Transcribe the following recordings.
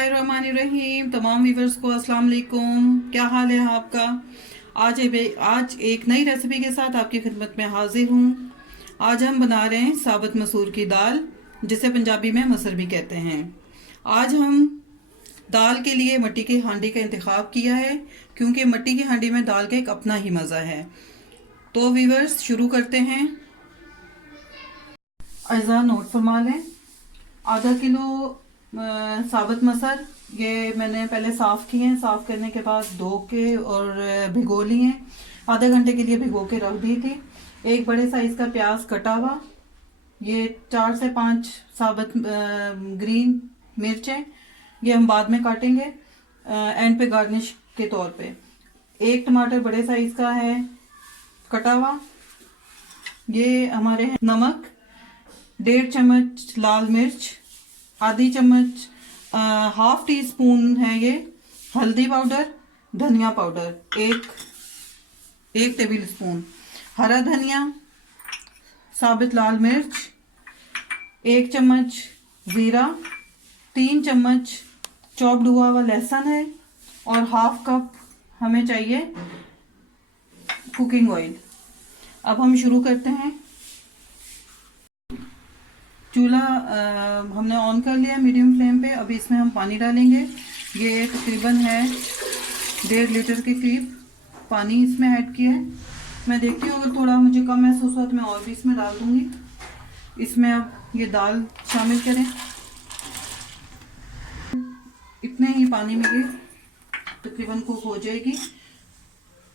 बिस्मिल्लाहिर्रहमानिर्रहीम। तमाम व्यूवर्स को अस्सलाम वालेकुम। क्या हाल है आपका? आज एक नई रेसिपी के साथ आपकी खिदमत में हाजिर हूँ। आज हम बना रहे हैं साबुत मसूर की दाल, जिसे पंजाबी में मसर भी कहते हैं। आज हम दाल के लिए मिट्टी की हांडी का इंतखाब किया है, क्योंकि मिट्टी की हांडी में दाल का एक अपना ही मज़ा है। तो व्यूवर्स, शुरू करते हैं। अज़ा नोट फरमा लें। आधा किलो साबुत मसर, ये मैंने पहले साफ़ किए हैं। साफ़ करने के बाद धो के और भिगो लिए हैं। आधे घंटे के लिए भिगो के रख दी थी। एक बड़े साइज़ का प्याज कटा हुआ, ये 4 से 5 साबुत ग्रीन मिर्चें, ये हम बाद में काटेंगे एंड पे गार्निश के तौर पे। एक टमाटर बड़े साइज़ का है कटा हुआ। ये हमारे हैं नमक, 1.5 चम्मच लाल मिर्च, आधी चम्मच हाफ टी स्पून है ये हल्दी पाउडर, धनिया पाउडर एक टेबल स्पून, हरा धनिया, साबुत लाल मिर्च, 1 चम्मच ज़ीरा, 3 चम्मच चॉप्ड हुआ हुआ लहसुन है, और हाफ कप हमें चाहिए कुकिंग ऑयल। अब हम शुरू करते हैं। चूल्हा हमने ऑन कर लिया मीडियम फ्लेम पे। अभी इसमें हम पानी डालेंगे। ये तकरीबन है 1.5 लीटर के करीब पानी इसमें ऐड किया है। मैं देखती हूँ अगर थोड़ा मुझे कम महसूस हुआ तो मैं और भी इसमें डाल दूँगी। इसमें अब ये दाल शामिल करें। इतने ही पानी में ये तकरीबन कुक हो जाएगी।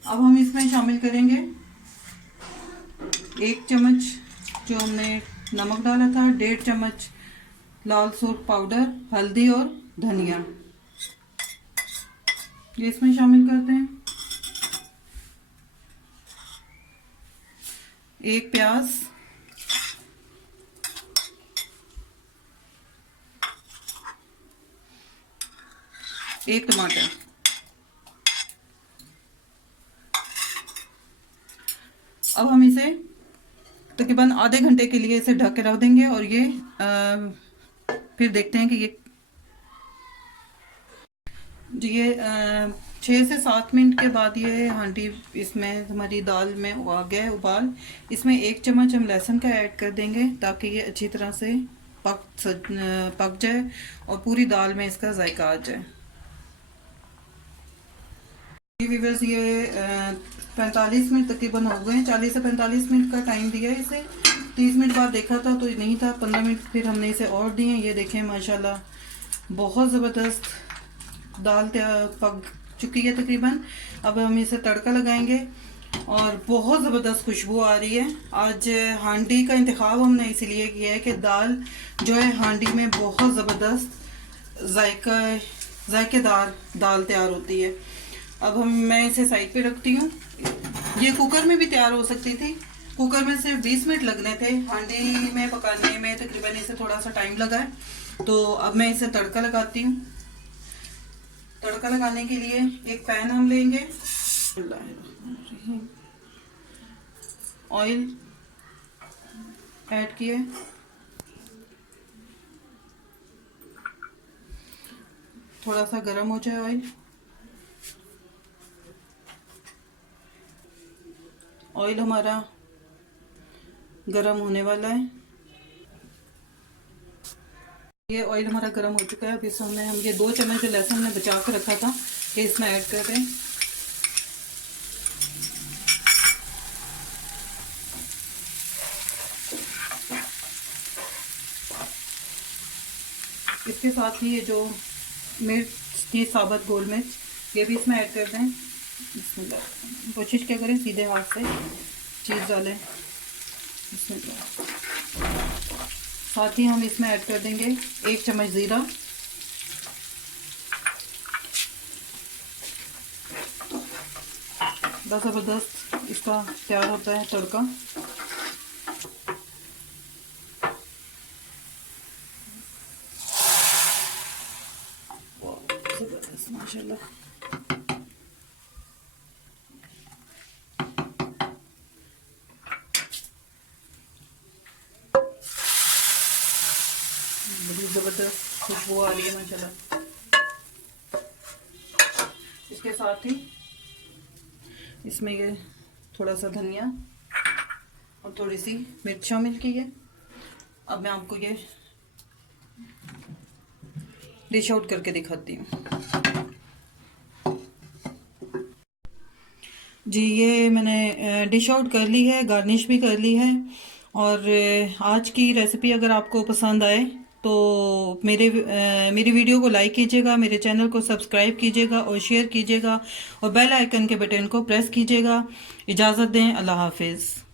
अब हम इसमें शामिल करेंगे 1 चम्मच जो हमने नमक डाला था, 1.5 चम्मच लाल सुर्ख पाउडर, हल्दी और धनिया, ये इसमें शामिल करते हैं। 1 प्याज, 1 टमाटर। अब हम इसे तकरीबन आधे घंटे के लिए इसे ढक के रख देंगे, और ये फिर देखते हैं कि ये 6 से 7 मिनट के बाद ये हांडी इसमें हमारी दाल में आ गया है उबाल। इसमें 1 चम्मच हम लहसुन का ऐड कर देंगे, ताकि ये अच्छी तरह से पक जाए और पूरी दाल में इसका जायका आ जाए। व्यूअर्स, ये 45 मिनट तकरीबन हो गए हैं। 40 से 45 मिनट का टाइम दिया है इसे। 30 मिनट बाद देखा था तो नहीं था, 15 मिनट फिर हमने इसे और दिए। ये देखें माशाल्लाह बहुत ज़बरदस्त दाल पक चुकी है तकरीबन। अब हम इसे तड़का लगाएंगे और बहुत ज़बरदस्त खुशबू आ रही है। आज हांडी का इंतखाब हमने इसीलिए किया है कि दाल जो है हांडी में बहुत ज़बरदस्त जायकेदार दाल तैयार होती है। अब मैं इसे साइड पे रखती हूँ। ये कुकर में भी तैयार हो सकती थी। कुकर में सिर्फ 20 मिनट लगने थे, हांडी में पकाने में तकरीबन इसे थोड़ा सा टाइम लगा है। तो अब मैं इसे तड़का लगाती हूँ। तड़का लगाने के लिए एक पैन हम लेंगे, ऑयल ऐड किए, थोड़ा सा गर्म हो जाए ऑयल। ऑयल हमारा गरम होने वाला है। ये ऑयल हमारा गरम हो चुका है। अब इसमें हम ये 2 चम्मच जो लहसुन ने बचा के रखा था ये इसमें ऐड कर दें। इसके साथ ही ये जो मिर्च थी साबुत गोल मिर्च, ये भी इसमें ऐड कर दें। कोशिश क्या करें सीधे हाथ से चीज़ डालें। साथ ही हम इसमें ऐड कर देंगे 1 चम्मच ज़ीरा, बड़ा ज़बरदस्त इसका तैयार होता है तड़का। ज़बरदस्त माशाल्लाह। बड़ी ज़बरदस्त खुशबू आ रही है माशाल्लाह। इसके साथ ही इसमें ये थोड़ा सा धनिया और थोड़ी सी मिर्च शामिल की है। अब मैं आपको ये डिश आउट करके दिखाती हूँ। जी, ये मैंने डिश आउट कर ली है, गार्निश भी कर ली है। और आज की रेसिपी अगर आपको पसंद आए तो मेरी वीडियो को लाइक कीजिएगा, मेरे चैनल को सब्सक्राइब कीजिएगा और शेयर कीजिएगा और बेल आइकन के बटन को प्रेस कीजिएगा। इजाज़त दें, अल्लाह हाफिज़।